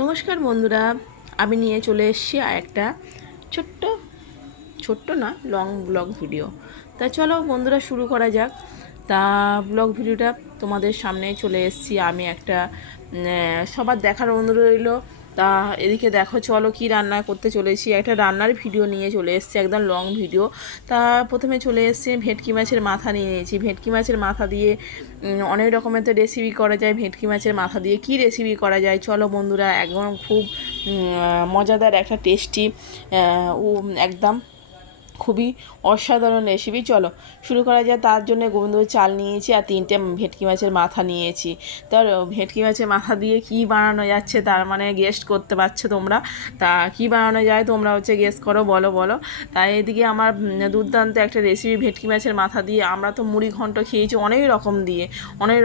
নমস্কার বন্ধুরা, আমি নিয়ে চলে এসেছি আর একটা ছোট্ট ছোট্ট না লং ব্লগ ভিডিও। তা চলো বন্ধুরা শুরু করা যাক। তা ব্লগ ভিডিওটা তোমাদের সামনে চলে এসেছি আমি একটা সবার দেখার অনুরোধ রইল। তা এদিকে দেখো চলো কি রান্না করতে চলেছি, একটা রান্নার ভিডিও নিয়ে চলে এসেছি, একদম লং ভিডিও। তা প্রথমে চলে এসেছি ভেটকি মাছের মাথা নিয়ে নিয়েছি। ভেটকি মাছের মাথা দিয়ে অনেক রকমের তো রেসিপি করা যায়। ভেটকি মাছের মাথা দিয়ে কি রেসিপি করা যায় চলো বন্ধুরা, একদম খুব মজাদার একটা টেস্টি একদম খুবই অসাধারণ রেসিপি। চলো শুরু করা যায়। তার জন্য গোবিন্দভোগ চাল নিয়েছি আর 3টে ভেটকি মাছের মাথা নিয়েছি। তো ভেটকি মাছের মাথা দিয়ে কি বানানো যাচ্ছে তার মানে গেস্ট করতে পারছো তোমরা। তা কি বানানো যায় তোমরা গেস্ট করো, বলো বলো। তাই এদিকে আমার দুর্দান্ত একটা রেসিপি ভেটকি মাছের মাথা দিয়ে। আমরা তো মুড়ি ঘন্ট খেয়েছি অনেক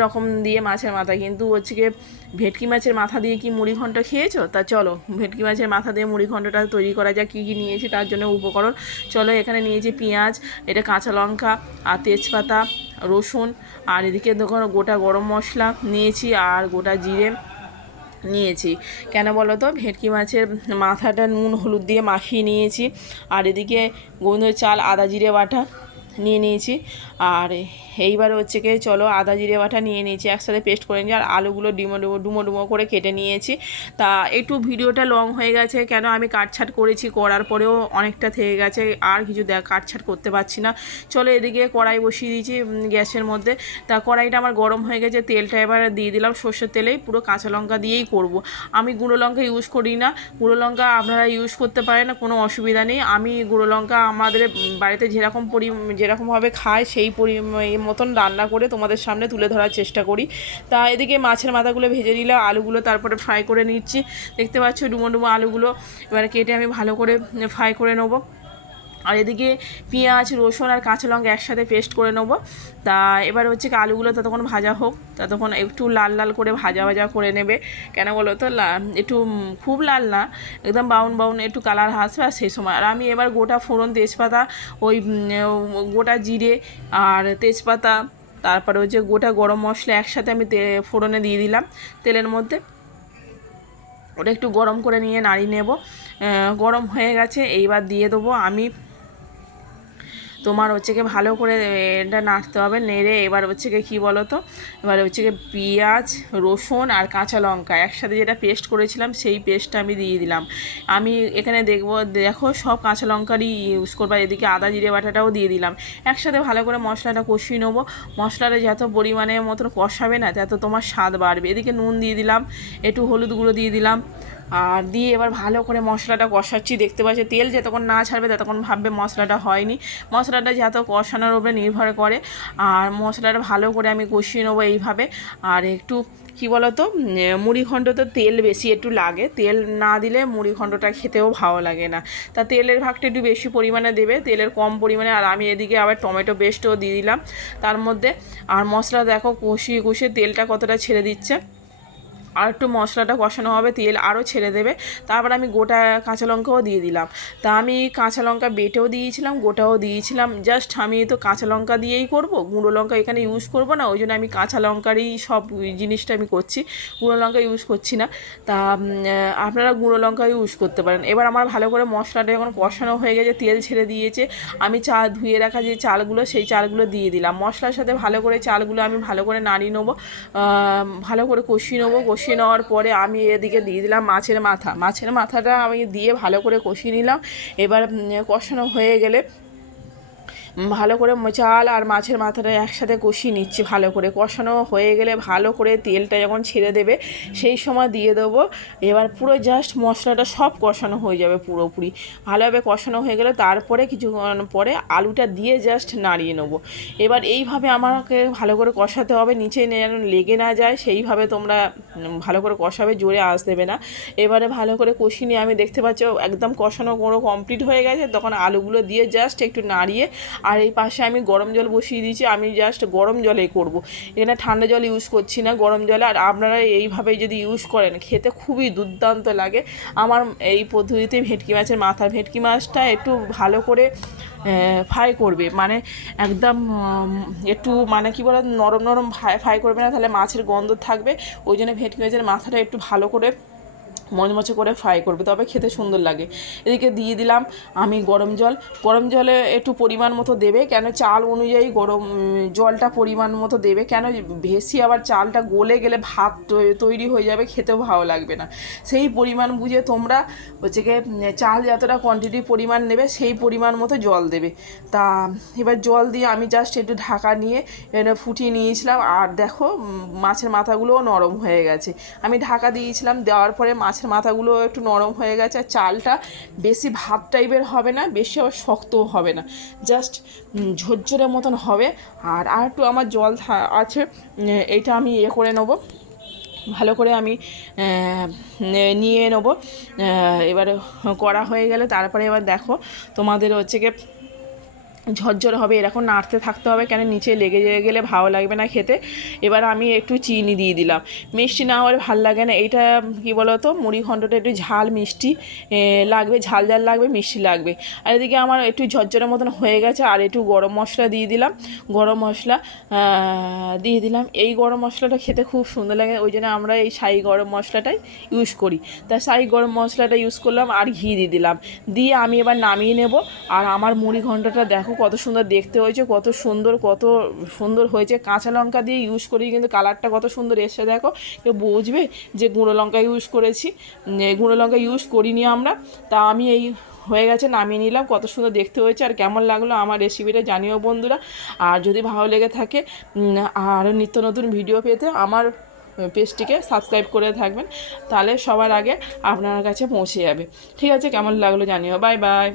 রকম দিয়ে মাছের মাথা, কিন্তু গিয়ে ভেটকি মাছের মাথা দিয়ে কি মুড়ি ঘন্ট খেয়েছো? তা চলো ভেটকি মাছের মাথা দিয়ে মুড়ি ঘন্টটা তৈরি করা যায়। কী কী নিয়েছি তার জন্য উপকরণ চলো। এখানে নিয়েছি পেঁয়াজ, এটা কাঁচা লঙ্কা আর তেজপাতা, রসুন, আর এদিকে দেখো গোটা গরম মশলা নিয়েছি আর গোটা জিরে নিয়েছি। কেন বলো তো, ভেটকি মাছের মাথাটা নুন হলুদ দিয়ে মাখিয়ে নিয়েছি। আর এদিকে গোবিন্দভোগ চাল আদা জিরে বাটা নিয়ে নিয়েছি। আর এইবার কি চলো আদা জিরে বাটা নিয়ে নিয়েছি, একসাথে পেস্ট করে নিয়েছি। আর আলুগুলো ডুমো ডুমো করে কেটে নিয়েছি। তা একটু ভিডিওটা লং হয়ে গেছে, কেন আমি কাটছাট করেছি, করার পরেও অনেকটা থেকে গেছে, আর কিছু কাটছাট করতে পারছি না। চলো এদিকে কড়াই বসিয়ে দিয়েছি গ্যাসের মধ্যে। তা কড়াইটা আমার গরম হয়ে গেছে, তেলটা এবার দিয়ে দিলাম সর্ষের তেলেই, পুরো কাঁচা লঙ্কা দিয়েই করব। আমি গুঁড়ো লঙ্কা ইউজ করি না, গুঁড়ো লঙ্কা আপনারা ইউজ করতে পারেন না, কোনো অসুবিধা নেই। আমি গুঁড়ো লঙ্কা আমাদের বাড়িতে যেরকমভাবে খায় সেই মতন রান্না করে তোমাদের সামনে তুলে ধরার চেষ্টা করি। তা এদিকে মাছের মাথাগুলো ভেজে নিলাম, আলুগুলো তারপরে ফ্রাই করে নিচ্ছি। দেখতে পাচ্ছ ডুমো ডুমো আলুগুলো এবার কেটে আমি ভালো করে ফ্রাই করে নেবো। আর এদিকে পেঁয়াজ রসুন আর কাঁচা লঙ্কা একসাথে পেস্ট করে নেবো। তা এবার আলুগুলো ততক্ষণ ভাজা হোক, ততক্ষণ একটু লাল লাল করে ভাজা করে নেবে। কেন বলো তো, একটু খুব লাল না, একদম বাউন একটু কালার আসবে, আর সেই সময় আর আমি এবার গোটা ফোড়ন তেজপাতা, ওই গোটা জিরে আর তেজপাতা, তারপরে গোটা গরম মশলা একসাথে আমি ফোড়নে দিয়ে দিলাম তেলের মধ্যে। ওটা একটু গরম করে নিয়ে নাড়িয়ে নেব। গরম হয়ে গেছে, এইবার দিয়ে দেবো আমি তোমার ভালো করে এটা নাড়তে হবে, নেড়ে এবার কী বলো তো, এবার পেঁয়াজ রসুন আর কাঁচা লঙ্কা একসাথে যেটা পেস্ট করেছিলাম সেই পেস্টটা আমি দিয়ে দিলাম। আমি এখানে দেখো সব কাঁচা লঙ্কারই ইউজ করবো। এদিকে আদা জিরে বাটাটাও দিয়ে দিলাম, একসাথে ভালো করে মশলাটা কষিয়ে নেবো। মশলাটা যত পরিমাণে মতন কষাবে না তত তোমার স্বাদ বাড়বে। এদিকে নুন দিয়ে দিলাম, একটু হলুদ গুঁড়ো দিয়ে দিলাম, আর দিয়ে এবার ভালো করে মশলাটা কষাচ্ছি। দেখতে পাচ্ছি তেল যতক্ষণ না ছাড়বে ততক্ষণ ভাববে মশলাটা হয়নি। মশলাটা যত কষানোর উপরে নির্ভর করে। আর মশলাটা ভালো করে আমি কষিয়ে নেবো এইভাবে। আর একটু কী বলো তো, মুড়িঘণ্ট তো তেল বেশি একটু লাগে, তেল না দিলে মুড়িঘণ্টটা খেতেও ভালো লাগে না। তা তেলের ভাগটা একটু বেশি পরিমাণে দেবে, তেলের কম পরিমাণে। আর আমি এদিকে আবার টমেটো পেস্টও দিয়ে দিলাম তার মধ্যে। আর মশলা দেখো কষিয়ে তেলটা কতটা ছেড়ে দিচ্ছে। আর একটু মশলাটা কষানো হবে, তেল আরও ছেড়ে দেবে। তারপর আমি গোটা কাঁচা লঙ্কাও দিয়ে দিলাম। তা আমি কাঁচা লঙ্কা বেটেও দিয়েছিলাম, গোটাও দিয়েছিলাম। জাস্ট আমি তো কাঁচা লঙ্কা দিয়েই করব, গুঁড়ো লঙ্কা এখানে ইউজ করব না, ওই জন্য আমি কাঁচা লঙ্কারই সব জিনিসটা আমি করছি, গুঁড়ো লঙ্কা ইউজ করছি না। তা আপনারা গুঁড়ো লঙ্কা ইউজ করতে পারেন। এবার আমার ভালো করে মশলাটা যখন কষানো হয়ে গেছে, তেল ছেড়ে দিয়েছে, আমি ধুয়ে রাখা যে চালগুলো সেই চালগুলো দিয়ে দিলাম। মশলার সাথে ভালো করে চালগুলো আমি ভালো করে নাড়িয়ে নেবো, ভালো করে কষিয়ে নেবো। কষিয়ে নেওয়ার পরে আমি এদিকে দিয়ে দিলাম মাছের মাথাটা আমি দিয়ে ভালো করে কষিয়ে নিলাম। এবার কষানো হয়ে গেলে ভালো করে চাল আর মাছের মাথাটা একসাথে কষিয়ে নিচ্ছি। ভালো করে কষানো হয়ে গেলে ভালো করে তেলটা যখন ছেড়ে দেবে সেই সময় দিয়ে দেবো। এবার পুরো জাস্ট মশলাটা সব কষানো হয়ে যাবে, পুরোপুরি ভালোভাবে কষানো হয়ে গেলে তারপরে কিছুক্ষণ পরে আলুটা দিয়ে জাস্ট নাড়িয়ে নেবো। এবার এইভাবে আমাকে ভালো করে কষাতে হবে, নিচে যেন লেগে না যায় সেইভাবে তোমরা ভালো করে কষাবে, জোরে আঁচ দেবে না। এবারে ভালো করে কষিয়ে নিয়ে আমি দেখতে পাচ্ছি একদম কষানো পুরো কমপ্লিট হয়ে গেছে, তখন আলুগুলো দিয়ে জাস্ট একটু নাড়িয়ে। আর এই পাশে আমি গরম জল বসিয়ে দিয়েছি, আমি জাস্ট গরম জলেই করব, এখানে ঠান্ডা জল ইউজ করছি না, গরম জলে। আর আপনারা এইভাবেই যদি ইউজ করেন খেতে খুবই দুর্দান্ত লাগে। আমার এই পদ্ধতিতে ভেটকি মাছটা একটু ভালো করে ফ্রাই করবে, মানে একদম একটু মানে কী বলে নরম ফ্রাই করবে না, তাহলে মাছের গন্ধ থাকবে। ওই জন্য ভেটকি মাছের মাথাটা একটু ভালো করে মচমচে করে ফ্রাই করবে, তবে খেতে সুন্দর লাগে। এদিকে দিয়ে দিলাম আমি গরম জলে একটু পরিমাণ মতো দেবে, কেন চাল অনুযায়ী গরম জলটা পরিমাণ মতো দেবে, কেন বেশি আবার চালটা গলে গেলে ভাত তৈরি হয়ে যাবে, খেতেও ভালো লাগবে না। সেই পরিমাণ বুঝে তোমরা হচ্ছে গিয়ে চাল যতটা কোয়ান্টিটি পরিমাণ নেবে সেই পরিমাণ মতো জল দেবে। তা এবার জল দিয়ে আমি জাস্ট একটু ঢাকা নিয়ে ফুটিয়ে নিয়েছিলাম। আর দেখো মাছের মাথাগুলোও নরম হয়ে গেছে, আমি ঢাকা দিয়েছিলাম, দেওয়ার পরে মাছের মাথাগুলো একটু নরম হয়ে গেছে। আর চালটা বেশি ভাত টাইপের হবে না, বেশি আবার শক্তও হবে না, জাস্ট ঝরঝরে মতন হবে। আর একটু আমার জল আছে, এইটা আমি করে নেবো, ভালো করে আমি নিয়ে নেবো। এবার করা হয়ে গেলে তারপরে এবার দেখো তোমাদের হচ্ছে গিয়ে ঝরঝর হবে, এরকম নাড়তে থাকতে হবে, কেন নিচে লেগে গেলে ভালো লাগবে না খেতে। এবার আমি একটু চিনি দিয়ে দিলাম, মিষ্টি না হলে ভাল লাগে না। এইটা কী বলো তো, মুড়ি ঘন্টটা একটু ঝাল মিষ্টি লাগবে, ঝাল ঝাল লাগবে, মিষ্টি লাগবে। আর এদিকে আমার একটু ঝরঝরের মতন হয়ে গেছে, আর একটু গরম মশলা দিয়ে দিলাম, গরম মশলা দিয়ে দিলাম। এই গরম মশলাটা খেতে খুব সুন্দর লাগে, ওই জন্য আমরা এই শাহি গরম মশলাটাই ইউজ করি। তা শাহি গরম মশলাটা ইউজ করলাম, আর ঘি দিয়ে দিলাম, দিয়ে আমি এবার নামিয়ে নেব। আর আমার মুড়ি ঘন্টটা দেখো কত সুন্দর দেখতে হয়েছে, কত সুন্দর হয়েছে। কাঁচা লঙ্কা দিয়ে ইউজ করি, কিন্তু কালারটা কত সুন্দর এসে দেখো, কেউ বুঝবে যে গুঁড়ো লঙ্কা ইউজ করেছি, গুঁড়ো লঙ্কা ইউজ করিনি আমরা। তা আমি এই হয়ে গেছে, নামিয়ে নিলাম, কত সুন্দর দেখতে হয়েছে। আর কেমন লাগলো আমার রেসিপিটা জানিও বন্ধুরা। আর যদি ভালো লেগে থাকে আর নিত্য নতুন ভিডিও পেতে আমার পেজটিকে সাবস্ক্রাইব করে থাকবেন, তাহলে সবার আগে আপনার কাছে পৌঁছে যাবে। ঠিক আছে, কেমন লাগলো জানিও। Bye bye.